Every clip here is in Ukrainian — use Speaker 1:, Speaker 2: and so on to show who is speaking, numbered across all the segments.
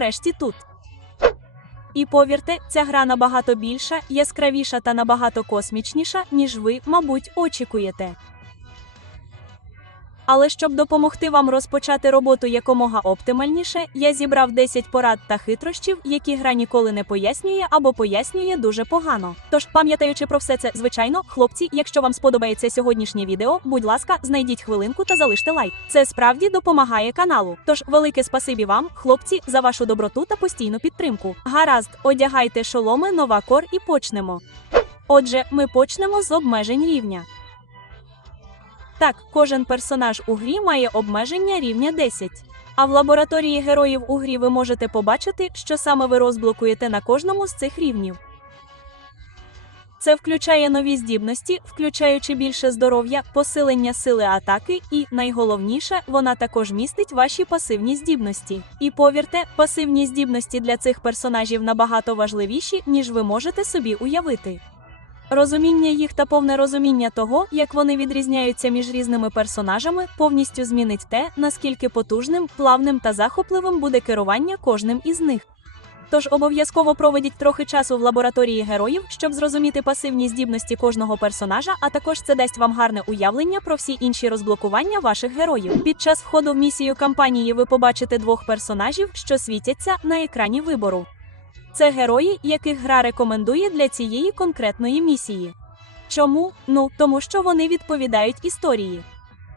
Speaker 1: нарешті тут. І повірте, ця гра набагато більша, яскравіша та набагато космічніша, ніж ви, мабуть, очікуєте. Але щоб допомогти вам розпочати роботу якомога оптимальніше, я зібрав 10 порад та хитрощів, які гра ніколи не пояснює або пояснює дуже погано. Тож, пам'ятаючи про все це, звичайно, хлопці, якщо вам сподобається сьогоднішнє відео, будь ласка, знайдіть хвилинку та залиште лайк. Це справді допомагає каналу. Тож, велике спасибі вам, хлопці, за вашу доброту та постійну підтримку. Гаразд, одягайте шоломи, новакор і почнемо. Отже, ми почнемо з обмежень рівня. Так, кожен персонаж у грі має обмеження рівня 10. А в лабораторії героїв у грі ви можете побачити, що саме ви розблокуєте на кожному з цих рівнів. Це включає нові здібності, включаючи більше здоров'я, посилення сили атаки, і найголовніше, вона також містить ваші пасивні здібності. І повірте, пасивні здібності для цих персонажів набагато важливіші, ніж ви можете собі уявити. Розуміння їх та повне розуміння того, як вони відрізняються між різними персонажами, повністю змінить те, наскільки потужним, плавним та захопливим буде керування кожним із них. Тож обов'язково проведіть трохи часу в лабораторії героїв, щоб зрозуміти пасивні здібності кожного персонажа, а також це дасть вам гарне уявлення про всі інші розблокування ваших героїв. Під час входу в місію кампанії ви побачите двох персонажів, що світяться на екрані вибору. Це герої, яких гра рекомендує для цієї конкретної місії. Чому? Ну, тому що вони відповідають історії.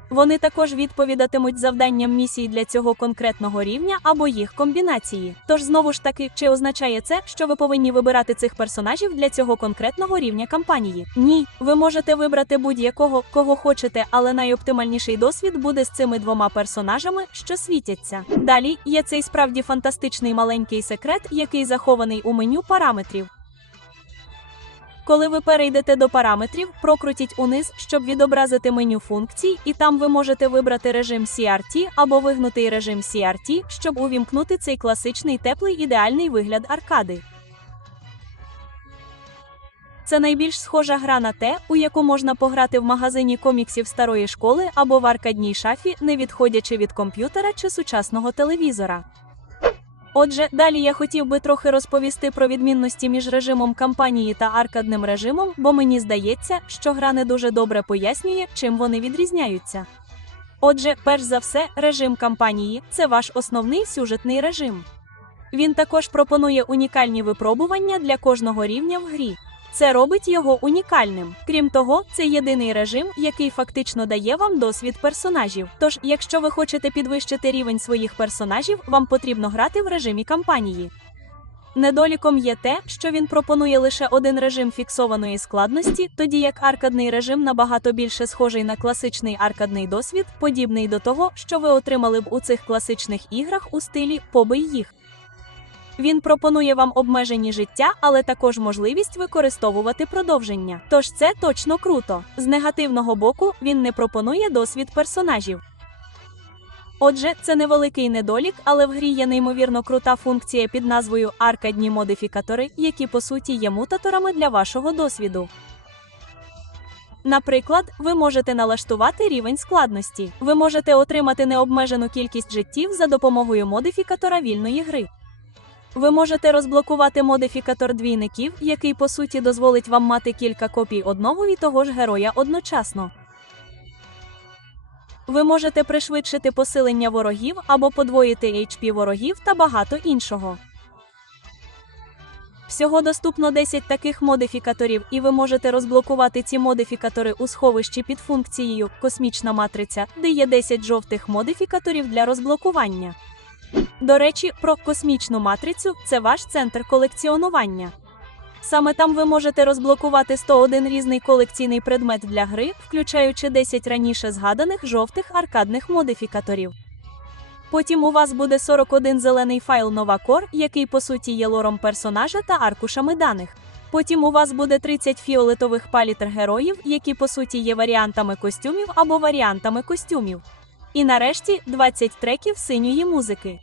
Speaker 1: Вони також відповідатимуть завданням місії для цього конкретного рівня або їх комбінації. Тож знову ж таки, чи означає це, що ви повинні вибирати цих персонажів для цього конкретного рівня кампанії? Ні, ви можете вибрати будь-якого, кого хочете, але найоптимальніший досвід буде з цими двома персонажами, що світяться. Далі є цей справді фантастичний маленький секрет, який захований у меню параметрів. Коли ви перейдете до параметрів, прокрутіть униз, щоб відобразити меню функцій, і там ви можете вибрати режим CRT або вигнутий режим CRT, щоб увімкнути цей класичний теплий ідеальний вигляд аркади. Це найбільш схожа гра на те, у яку можна пограти в магазині коміксів старої школи або в аркадній шафі, не відходячи від комп'ютера чи сучасного телевізора. Отже, далі я хотів би трохи розповісти про відмінності між режимом кампанії та аркадним режимом, бо мені здається, що гра не дуже добре пояснює, чим вони відрізняються. Отже, перш за все, режим кампанії це ваш основний сюжетний режим. Він також пропонує унікальні випробування для кожного рівня в грі. Це робить його унікальним. Крім того, це єдиний режим, який фактично дає вам досвід персонажів. Тож, якщо ви хочете підвищити рівень своїх персонажів, вам потрібно грати в режимі кампанії. Недоліком є те, що він пропонує лише один режим фіксованої складності, тоді як аркадний режим набагато більше схожий на класичний аркадний досвід, подібний до того, що ви отримали б у цих класичних іграх у стилі побий їх. Він пропонує вам обмежені життя, але також можливість використовувати продовження. Тож це точно круто. З негативного боку він не пропонує досвід персонажів. Отже, це невеликий недолік, але в грі є неймовірно крута функція під назвою аркадні модифікатори, які по суті є мутаторами для вашого досвіду. Наприклад, ви можете налаштувати рівень складності. Ви можете отримати необмежену кількість життів за допомогою модифікатора вільної гри. Ви можете розблокувати модифікатор двійників, який по суті дозволить вам мати кілька копій одного і того ж героя одночасно. Ви можете пришвидшити посилення ворогів або подвоїти HP ворогів та багато іншого. Всього доступно 10 таких модифікаторів, і ви можете розблокувати ці модифікатори у сховищі під функцією Космічна матриця, де є 10 жовтих модифікаторів для розблокування. До речі, про космічну матрицю це ваш центр колекціонування. Саме там ви можете розблокувати 101 різний колекційний предмет для гри, включаючи 10 раніше згаданих жовтих аркадних модифікаторів. Потім у вас буде 41 зелений файл Новакор, який по суті є лором персонажа та аркушами даних. Потім у вас буде 30 фіолетових палітр героїв, які по суті є варіантами костюмів або варіантами костюмів. І нарешті 20 треків синьої музики.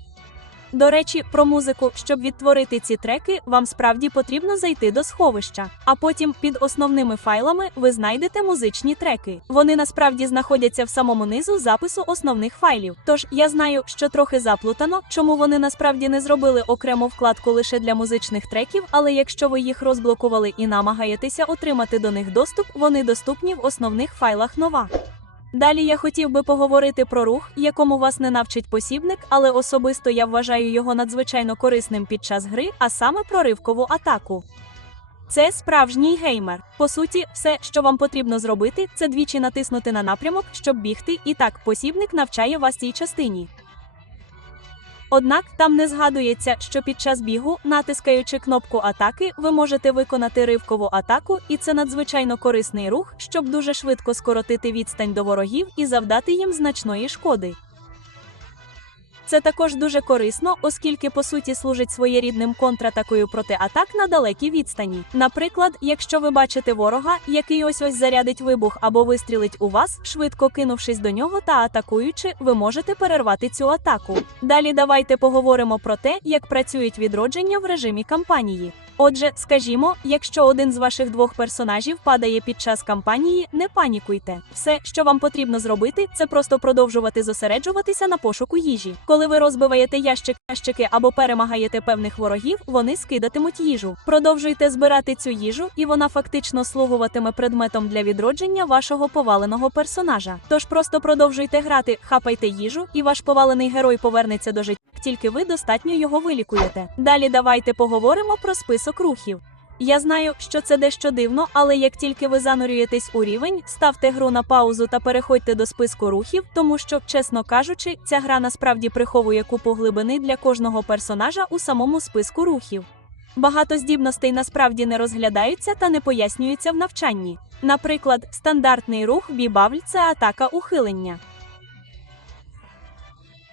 Speaker 1: До речі, про музику, щоб відтворити ці треки, вам справді потрібно зайти до сховища. А потім під основними файлами ви знайдете музичні треки. Вони насправді знаходяться в самому низу запису основних файлів. Тож я знаю, що трохи заплутано, чому вони насправді не зробили окрему вкладку лише для музичних треків, але якщо ви їх розблокували і намагаєтеся отримати до них доступ, вони доступні в основних файлах нова. Далі я хотів би поговорити про рух, якому вас не навчить посібник, але особисто я вважаю його надзвичайно корисним під час гри, а саме про ривкову атаку. Це справжній геймер. По суті, все, що вам потрібно зробити, це двічі натиснути на напрямок, щоб бігти, і так посібник навчає вас цій частині. Однак там не згадується, що під час бігу, натискаючи кнопку атаки, ви можете виконати ривкову атаку, і це надзвичайно корисний рух, щоб дуже швидко скоротити відстань до ворогів і завдати їм значної шкоди. Це також дуже корисно, оскільки по суті служить своєрідним контратакою проти атак на далекій відстані. Наприклад, якщо ви бачите ворога, який ось ось зарядить вибух або вистрілить у вас, швидко кинувшись до нього та атакуючи, ви можете перервати цю атаку. Далі давайте поговоримо про те, як працюють відродження в режимі кампанії. Отже, скажімо, якщо один з ваших двох персонажів падає під час кампанії, не панікуйте. Все, що вам потрібно зробити, це просто продовжувати зосереджуватися на пошуку їжі. Коли ви розбиваєте ящик, ящики або перемагаєте певних ворогів, вони скидатимуть їжу. Продовжуйте збирати цю їжу, і вона фактично слугуватиме предметом для відродження вашого поваленого персонажа. Тож просто продовжуйте грати, хапайте їжу, і ваш повалений герой повернеться до життя. Тільки ви достатньо його вилікуєте. Далі давайте поговоримо про список рухів. Я знаю, що це дещо дивно, але як тільки ви занурюєтесь у рівень, ставте гру на паузу та переходьте до списку рухів, тому що, чесно кажучи, ця гра насправді приховує купу глибини для кожного персонажа у самому списку рухів. Багато здібностей насправді не розглядаються та не пояснюються в навчанні. Наприклад, стандартний рух бібавль це атака ухилення.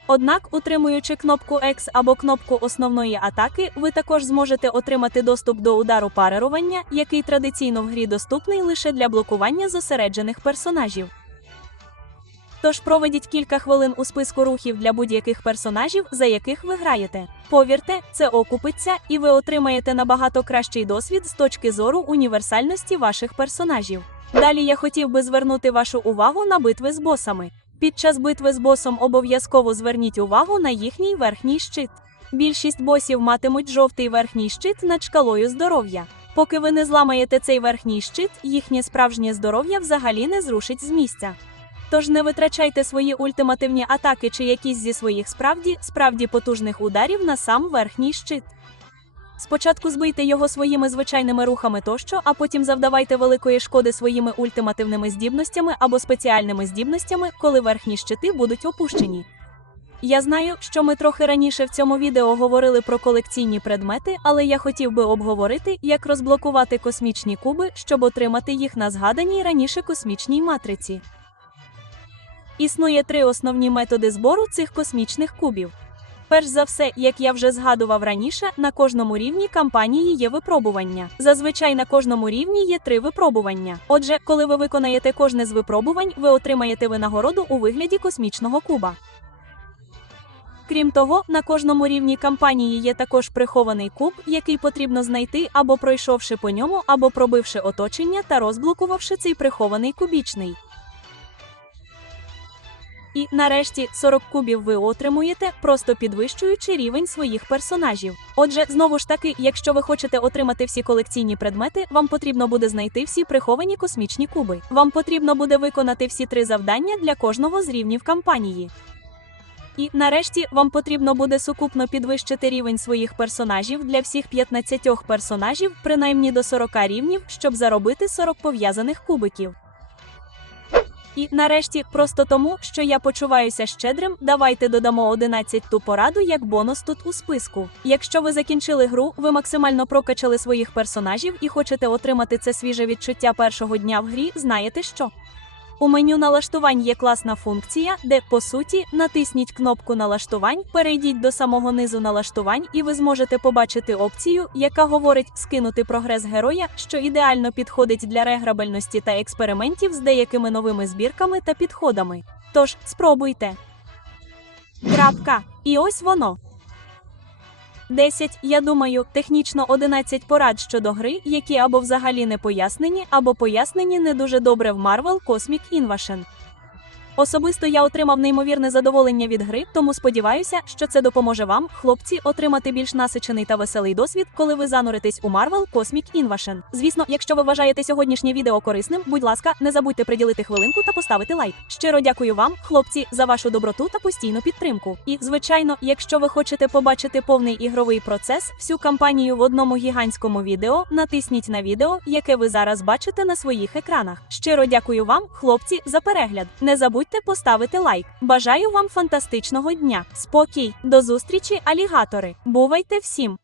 Speaker 1: Однак, утримуючи кнопку X або кнопку основної атаки, ви також зможете отримати доступ до удару парирування, який традиційно в грі доступний лише для блокування зосереджених персонажів. Тож проведіть кілька хвилин у списку рухів для будь-яких персонажів, за яких ви граєте. Повірте, це окупиться, і ви отримаєте набагато кращий досвід з точки зору універсальності ваших персонажів. Далі я хотів би звернути вашу увагу на битви з босами. Під час битви з босом обов'язково зверніть увагу на їхній верхній щит. Більшість босів матимуть жовтий верхній щит над шкалою здоров'я. Поки ви не зламаєте цей верхній щит, їхнє справжнє здоров'я взагалі не зрушить з місця. Тож не витрачайте свої ультимативні атаки чи якісь зі своїх справді справді потужних ударів на сам верхній щит. Спочатку збийте його своїми звичайними рухами тощо, а потім завдавайте великої шкоди своїми ультимативними здібностями або спеціальними здібностями, коли верхні щити будуть опущені. Я знаю, що ми трохи раніше в цьому відео говорили про колекційні предмети, але я хотів би обговорити, як розблокувати космічні куби, щоб отримати їх на згаданій раніше космічній матриці. Існує три основні методи збору цих космічних кубів. Перш за все, як я вже згадував раніше, на кожному рівні кампанії є випробування. Зазвичай на кожному рівні є три випробування. Отже, коли ви виконаєте кожне з випробувань, ви отримаєте винагороду у вигляді космічного куба. Крім того, на кожному рівні кампанії є також прихований куб, який потрібно знайти або пройшовши по ньому, або пробивши оточення та розблокувавши цей прихований кубічний. І нарешті 40 кубів ви отримуєте, просто підвищуючи рівень своїх персонажів. Отже, знову ж таки, якщо ви хочете отримати всі колекційні предмети, вам потрібно буде знайти всі приховані космічні куби. Вам потрібно буде виконати всі три завдання для кожного з рівнів кампанії. І нарешті вам потрібно буде сукупно підвищити рівень своїх персонажів для всіх 15 персонажів, принаймні до 40 рівнів, щоб заробити 40 пов'язаних кубиків. І нарешті, просто тому, що я почуваюся щедрим, давайте додамо 11 ту пораду як бонус тут у списку. Якщо ви закінчили гру, ви максимально прокачали своїх персонажів і хочете отримати це свіже відчуття першого дня в грі, знаєте що? У меню налаштувань є класна функція, де, по суті, натисніть кнопку налаштувань, перейдіть до самого низу налаштувань, і ви зможете побачити опцію, яка говорить скинути прогрес героя, що ідеально підходить для реграбельності та експериментів з деякими новими збірками та підходами. Тож спробуйте. Крапка. І ось воно. 10, я думаю, технічно 11 порад щодо гри, які або взагалі не пояснені, або пояснені не дуже добре в Marvel Cosmic Invasion. Особисто я отримав неймовірне задоволення від гри, тому сподіваюся, що це допоможе вам, хлопці, отримати більш насичений та веселий досвід, коли ви зануритесь у Marvel Cosmic Invasion. Звісно, якщо ви вважаєте сьогоднішнє відео корисним, будь ласка, не забудьте приділити хвилинку та поставити лайк. Щиро дякую вам, хлопці, за вашу доброту та постійну підтримку. І, звичайно, якщо ви хочете побачити повний ігровий процес, всю кампанію в одному гігантському відео, натисніть на відео, яке ви зараз бачите на своїх екранах. Щиро дякую вам, хлопці, за перегляд. Не забудьте поставити лайк. Бажаю вам фантастичного дня. Спокій, до зустрічі, алігатори. Бувайте всім!